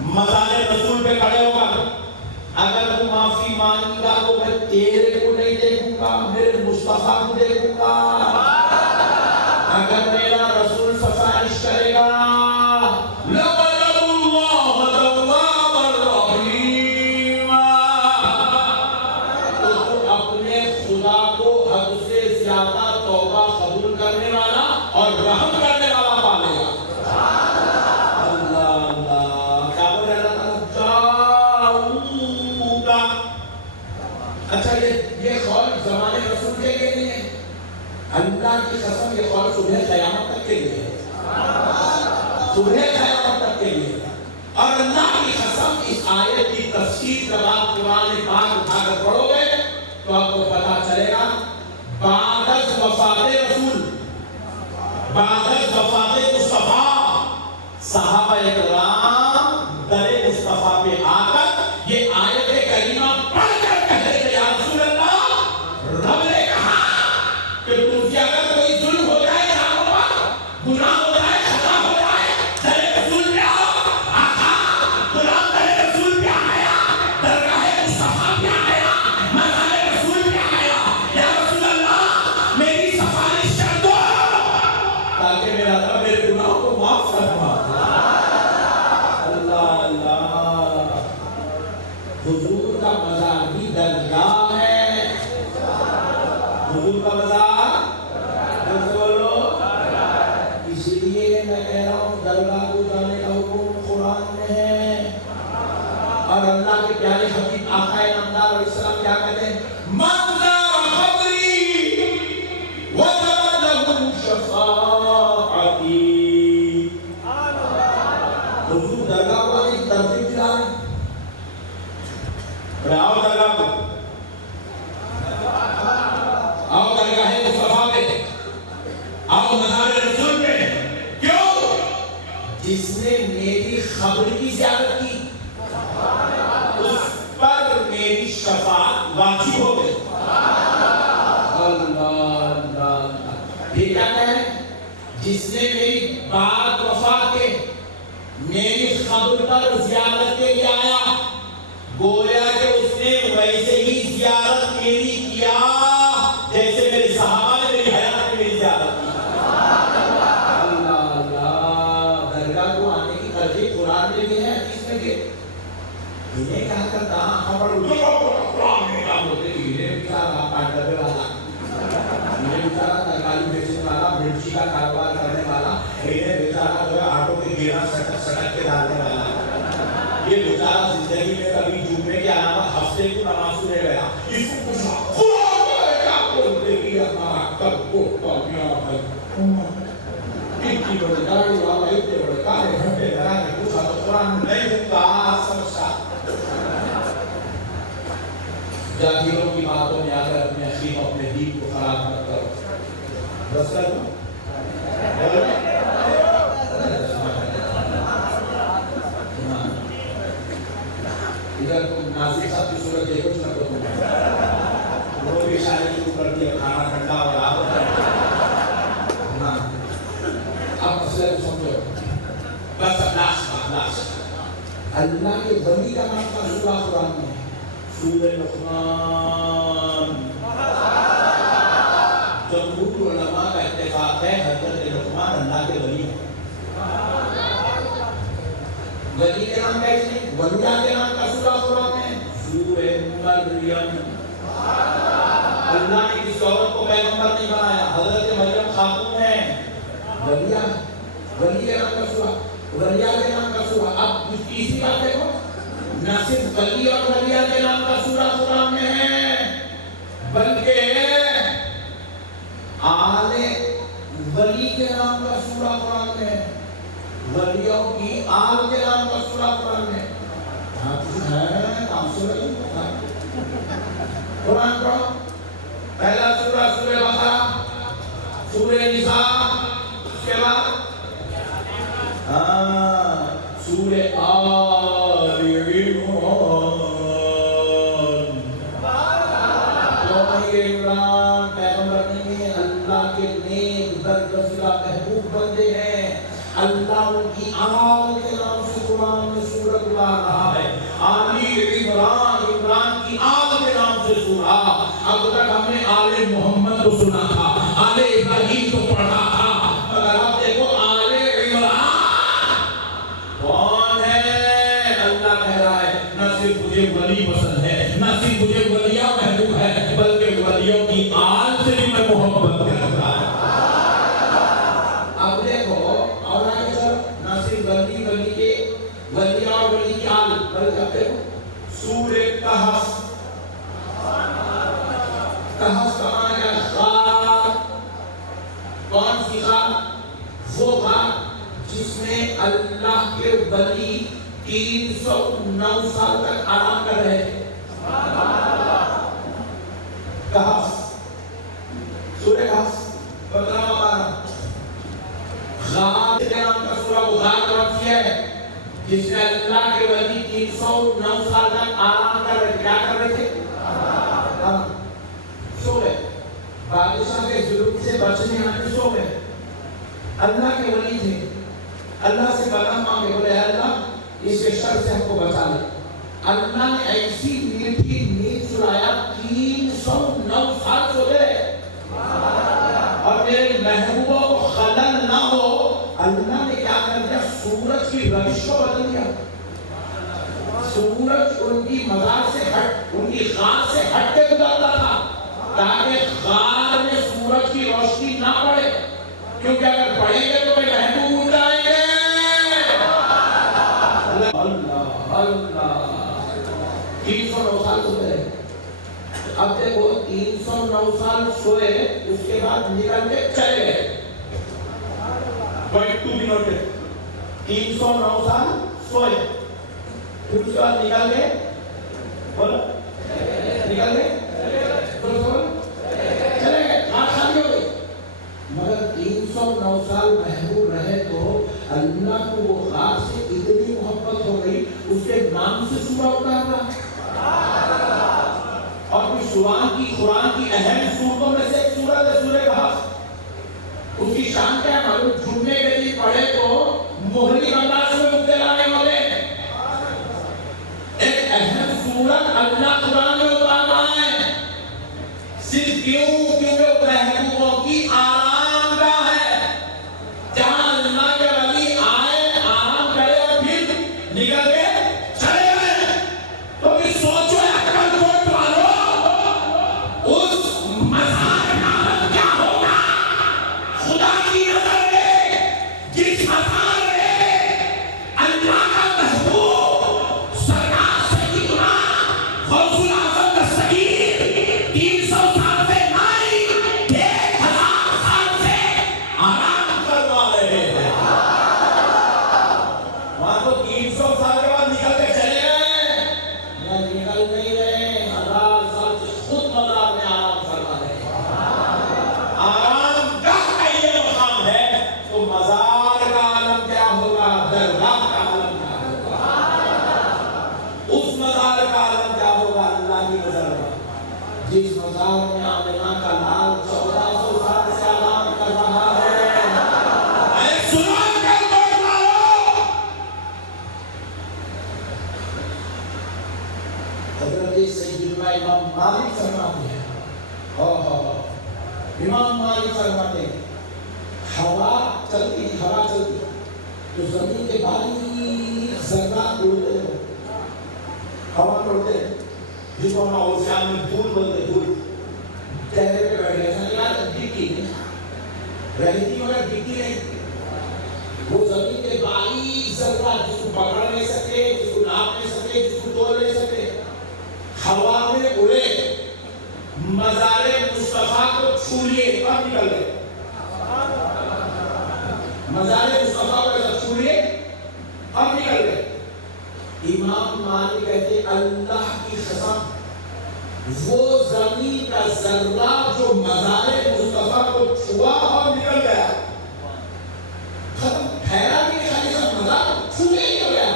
مزار رسول پہ کھڑے ہوگا، اگر تو معافی مانگی گا تو میں تیرے کو نہیں دیکھوں گا، میرے مصطفیٰ کو دیکھوں گا۔ اگر میرا رسول سفارش کرے گا لَوَجَدُ اللَّهَ تَوَّابًا رَحِيمًا، تو اپنے خدا کو حد سے زیادہ توبہ قبول کرنے والا اور رحم کرنے والا پالے گا۔ اللہ اللہ، کیا بولے اللہ تعالیٰ؟ جاؤگا۔ اچھا یہ قول زمانے رسول کے لیے نہیں ہے، اللہ کی قسم یہ قول صبح قیامت تک کے لیے ہے، صبح قیامت تک کے لیے۔ اور اللہ کی قسم اس آیت کی تفسیر جب آپ قرآن پاک اٹھا کر پڑھو گے تو آپ کو پتا چلے گا بعد از وفات رسول، بعد از وفات مصطفیٰ، صحابہ کرام در مصطفیٰ پہ آ کر یہ آیت کریمہ پڑھ کر کہتے ہیں یا رسول اللہ، رب نے کہا کہ تم سے اگر کوئی ظلم ہو جائے جانوں پر، گناہ ہو جائے، خطا ہو جائے، در رسول پہ آؤ۔ آقا غلام در رسول پہ آیا، درگاہ مصطفیٰ پہ آیا، مزار رسول پہ آیا، یا رسول اللہ میری سفارش کر دو تاکہ میرا رب میرے گناہوں کو معاف فرما۔ اللہ اللہ، حضور کا مزار بھی درگاہ ہے، حضور کا مزار بولو۔ اس لیے میں کہہ رہا ہوں درگاہ کو جانے کا حکم قرآن میں ہے، اور اللہ کے پیارے حبیب آقا نامدار علیہ السلام کیا کہتے ہیں؟ من زار قبری وجبت له شفاعتی۔ حضور درگاہ کو ایک ترتیب دلا رہے ہیں، آؤ درگاہ کو، آؤ درگاہ مصطفیٰ پہ، آؤ مزار رسول پہ۔ کیوں؟ جس نے میری خبر کی زیارت کی اس پر میری شفاعت واجب ہو گئی۔ اللہ اللہ، پھر کیا کہے؟ جس نے میری بعد وفات کے میری خبر پر زیارت کے لیے آیا، گویا کہ اس نے ویسے ہی زیارت میری کیا جیسے میرے صحابہ نے میری حیات میں میری زیارت کی۔ اللہ اللہ، درگاہ کو آنے کی ترجیح قرآن میں بھی ہے، حدیث میں بھی ہے۔ انہیں کہا کرتا ہم پر قرآن میں کہا ہوتے ہیں، انہیں بیچارہ پانڈبے والا، انہیں بیچارہ ترکاری بیچنے والا، مرچی کا کاروبار کرنے والا، انہیں بیچارہ جو ہے آٹو کے گیرہ سڑک کے ڈالنے والا، یہ بیچارہ زندگی میں کبھی جمعے کے علاوہ ہفتے کو نماز نہیں گیا، اس کو پوچھا خدا ہے کیا بولتے گی ہمارا کب کو پاپیاں ہے اتنی بڑی گاڑی والا اتنے بڑے کارے گھنٹے لگانے پوچھا تو قرآن نہیں ہوتا سمجھا۔ جاہلوں کی باتوں میں آ کر اپنے عقیم اپنے دین کو خراب مت کرو۔ بس کر دو ادھر تم ناظر صاحب کی صورت دیکھو اس میں تو تم وہ بھی اشارے شروع کر دیا، کھانا ٹھنڈا اور آپ اب مسئلہ کو سمجھو بس۔ لاش اللہ کے ولی کا نام کا سورہ قرآن میں ہے، سورہ لقمان۔ جمہور علماء کا اتفاق ہے حضرت لقمان اللہ کے ولی ہیں۔ ولی کے نام کا اس نے ولیہ کے نام کا سورہ قرآن میں سورہ مریم۔ اللہ نے کسی عورت کو پیغمبر نہیں بنایا، حضرت مریم خاتون ہے، ولیہ کے نام کا سورہ، ولیہ کے نام کا سورہ۔ اب کچھ تیسری بات دیکھو، نہ صرف ولی اور ولیہ کے نام کا سورہ قرآن میں ہے بلکہ آل ولی کے نام کا سورہ قرآن میں ہے، ولیوں کی آل کے نام کا سورہ قرآن میں ہے۔ کام سورہ قرآن پڑھو، پہلا سورہ سورہ بقرہ، سورہ نساء، اس کے بعد سورہ آل عمران۔ پیغمبر نہیں، اللہ کے نیک برگزیدہ محبوب بندے ہیں، اللہ ان کی آل کے نام سے قرآن میں سورت صرف مجھے ولی پسند ہے، نہ صرف مجھے ولیاں محبوب ہے، بلکہ ولیوں کی آل سے بھی میں محبت کرتا ہوں۔ اب دیکھو اور آگے چلو، نہ صرف ولی کے ولیاں اور ولی کی آل، بلکہ اب دیکھو سورہ کہف، کہف کا معنی ہے غار۔ کون سی غار؟ وہ غار جس میں اللہ کے ولی 309 سال تک آرام کر رہے تھے۔ کہف، سورہ کہف 15واں پارہ۔ غار کے نام کا سورہ وہ غار کون سی ہے جس میں اللہ کے ولی 309 سال تک آرام کر رہے تھے؟ کیا کر رہے تھے؟ سو گئے، بادشاہ کے ظلم سے بچنے آنے سو گئے۔ اللہ کے ولی تھے، اللہ سے پناہ مانگے، بولے اللہ اس کے شر سے ہم کو بچا لے۔ اللہ نے ایسی میٹھی نیند سلایا، 309 سال سو گئے، اور میرے محبوبوں کو خلل نہ ہو، اللہ نے کیا کر دیا؟ سورج کی روش کو بدل دیا۔ سورج ان کی مزار سے ہٹ، ان کی غار سے ہٹ کے گزرتا تھا تاکہ غار میں سورج کی روشنی نہ پڑے، کیونکہ اگر پڑیں گے تو کوئی محبوب اٹھ جائیں گے۔ اللہ اللہ 309 سال سوئے۔ اب دیکھو 309 سال سوئے، اس کے بعد نکل کے چلے گئے۔ پوائنٹ 2 بھی نوٹ ہے، 309 سال سوئے، پھر اس کے بعد نکل گئے، بولو نکل گئے، چلے گئے، آنکھ خالی ہو گئی۔ مگر 309 سال محبوب رہے تو اللہ کو وہ غار سے اتنی محبت ہو گئی، اس کے نام سے سورہ اتارا۔ اور پھر قرآن کی اہم سورتوں میں سے ایک سورت ہے سورہ کہف۔ اس کی شان کیا ہے معلوم؟ جمعے کے دن پڑھے تو مہلک انداز میں مبتلا نہیں ہوتے۔ ایک اہم سورت اللہ قرآن میں اتارا ہے، صرف کیوں؟ کیونکہ محبوبوں کی آرام گاہ ہے، جہاں اللہ کے ولی آئے، آرام کرے اور پھر نکل کے چلے گئے۔ تو پھر سوچو اکل کوٹ والو، اس مزار کا حال کیا ہوگا خدا کی نظر میں، جس مزار میں اللہ کا محبوب سرکار سیدنا غوث الاعظم دستگیر 300 سال سے نہیں، 1000 سال سے آرام کروا رہے ہیں۔ وہاں تو 300 سال کے بعد نکل کے چلے گئے، نہ نکل نہیں رہے، 1000 سال سے خود مزار میں آرام فرما رہے ہیں۔ آرام گاہ کا یہ مقام ہے تو مزار کا عالم کیا ہوگا؟ درگاہ کا عالم کیا ہوگا؟ اس مزار کا عالم کیا ہوگا؟ اللہ کی نظر میں جس مزار میں آمنہ کا لال 1400 سال سے آرام کر رہا ہے۔ اے سنو کل کوٹ والو، حضرت سیدنا امام مالک فرماتے ہیں، امام مالک فرماتے ہیں ہوا چلتی تو زمین کے باریک ذرات اڑتے ہو، ہوا میں اڑتے، جس کو ہم اوسیان میں دھول بولتے، دھول چہرے پہ بیٹھ گئے، ایسا نہیں یار دکھتی نہیں، رہتی مگر دکھتی نہیں۔ وہ زمین کے باریک ذرات جس کو پکڑ نہیں سکتے، جس کو ناپ نہیں سکتے، جس کو تول نہیں سکتے، ہوا میں اڑے، مزار مصطفیٰ کو چھو لیے، اب نکل گئے۔ مزار مصطفیٰ کو ایسا چھو لیے، اب نکل گئے۔ امام مالک کہتے اللہ کی قسم، وہ زمین کا ذرہ جو مزار مصطفیٰ کو چھوا اور نکل گیا، ختم، ٹھہرا بھی خالی سب مزار چھونے ہی ہو گیا۔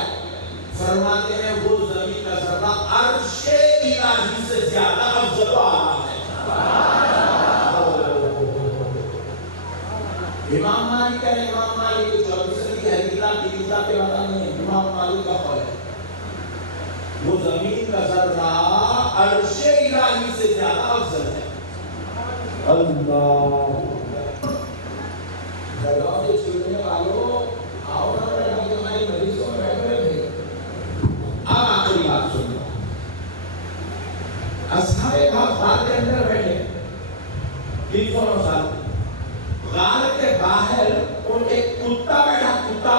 فرماتے ہیں وہ زمین کا ذرہ عرش الہی سے زیادہ افضل و اعلیٰ ہے۔ امام مالک ہے، امام مالک 24 صدی ہے، کتاب کے بتا نہیں ہے، امام مالک کا قول ہے وہ زمین کا ذرہ عرش الہی سے زیادہ افضل ہے۔ اللہ درگاہ سے چھوڑنے والوں آؤ نہ بیٹھا کہ ہماری مجلسوں میں بیٹھ رہے تھے۔ اب آخری بات سنو، 300 سال غار کے باہر اور ایک کتا بیٹھا, کتا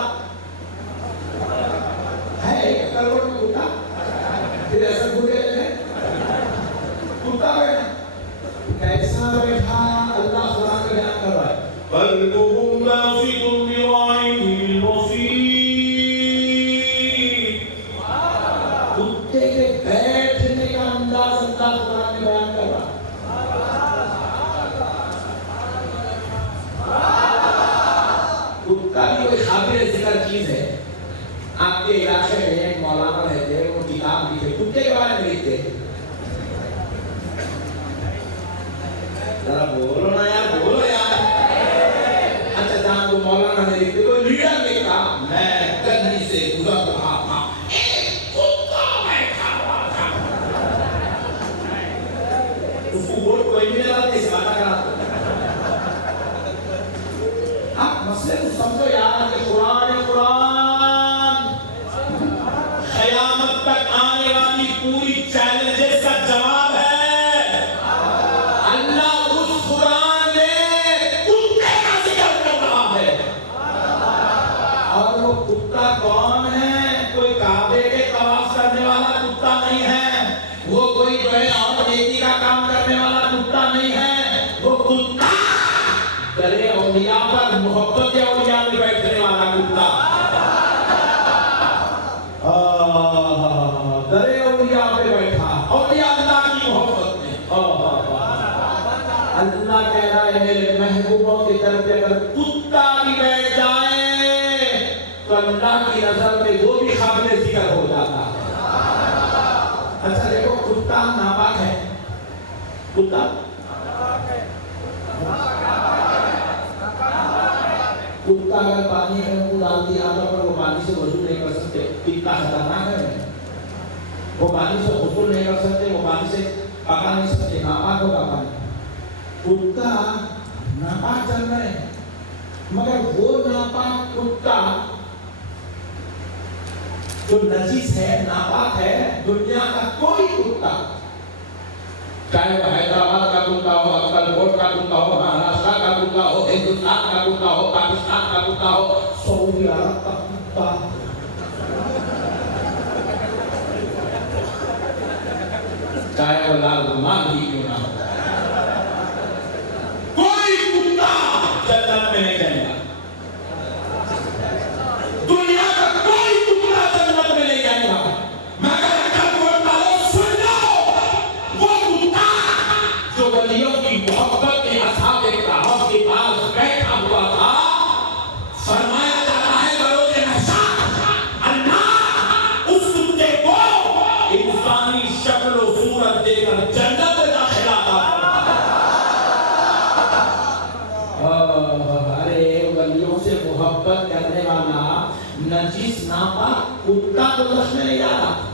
ہے ایک کروڑ میں کتا, پھر ایسا بھولے لگے کتا بیٹھا, کیسا بیٹھا اللہ قرآن کا بیان کر رہا ہے. قلبهم باسط ذراعيه بالوصيد, کتے کے بیٹھنے کا انداز اللہ قرآن میں بیان کر رہا ہے. کتا بھی کوئی قابل ذکر چیز ہے. آپ کے علاقے میں ایک مولانا رہتے ہیں, وہ کتاب لکھے کتے کے بارے میں لکھتے ہیں. ذرا بولو نا یار, بولو یار. اچھا جان, تو مولانا نے لکھتے, کوئی لیڈر لکھتا, میں گلی سے گزر رہا تھا, ایک کتا بیٹھا ہوا تھا. اس کو ووٹ کوئی بھی نہیں لاتے, اس بات کا آپ مسئلے کو سمجھو یار. کہ قرآن قیامت تک آنے والی پوری چیلنجز کا جواب ہے. اللہ اس قرآن میں کتے کا ذکر کر رہا ہے. اور وہ کتا کون ہے؟ کوئی کعبے کے طواف کرنے والا کتا نہیں ہے, وہ کوئی جو ہے اور نیکی کا کام کرنے والا کتا نہیں ہے. وہ کتا کرے اولیاء پر محبت یا اولیاء میں بیٹھنے والا کتا. درے اولیاء پہ بیٹھا, اولیاء اللہ کی محبت میں. اللہ کہہ رہا ہے میرے محبوبوں کی طرف پہ اگر کتا بھی بیٹھ جائے تو اللہ کی نظر میں وہ بھی قابل ذکر ہو جاتا ہے. اچھا دیکھو, کتا ناپاک ہے. کتا کتا اگر پانی میں منہ ڈال دیا تو وہ پانی سے وضو نہیں کر سکتے. کتا خطرناک ہے, وہ پانی سے غسل نہیں کر سکتے, وہ پانی سے پکا نہیں سکتے, ناپاک ہوگا پانی. کتا ناپاک چل رہے ہیں, مگر وہ ناپاک کتا جو نجس ہے, ناپاک ہے, دنیا کا کوئی کتا, چاہے وہ حیدرآباد کا کتا ہو, اکبر کوٹ کا کتا ہو, مہاراشٹر کا کتا ہو, ہندوستان کا کتا ہو, پاکستان کا کتا ہو, سعودی عرب کا کتا, چاہے وہ لال غمان ہی کیوں نہ ہو, کوئی کتا جنت میں نہیں جائے گا. دنیا کا کوئی کتا جنت میں نہیں جائے گا. مگر سن لو, وہ کتا جو ولیوں کی محبت میں اصحاب کہف کے پاس بیٹھا ہوا تھا, فرمایا جاتا ہے بروز محشر اللہ اس کتے کو انسانی شکل و صورت دے کر جنت میں داخل آتا. ارے ولیوں سے محبت کرنے والا نجس ناپاک کتا تو دس میں نہیں آتا.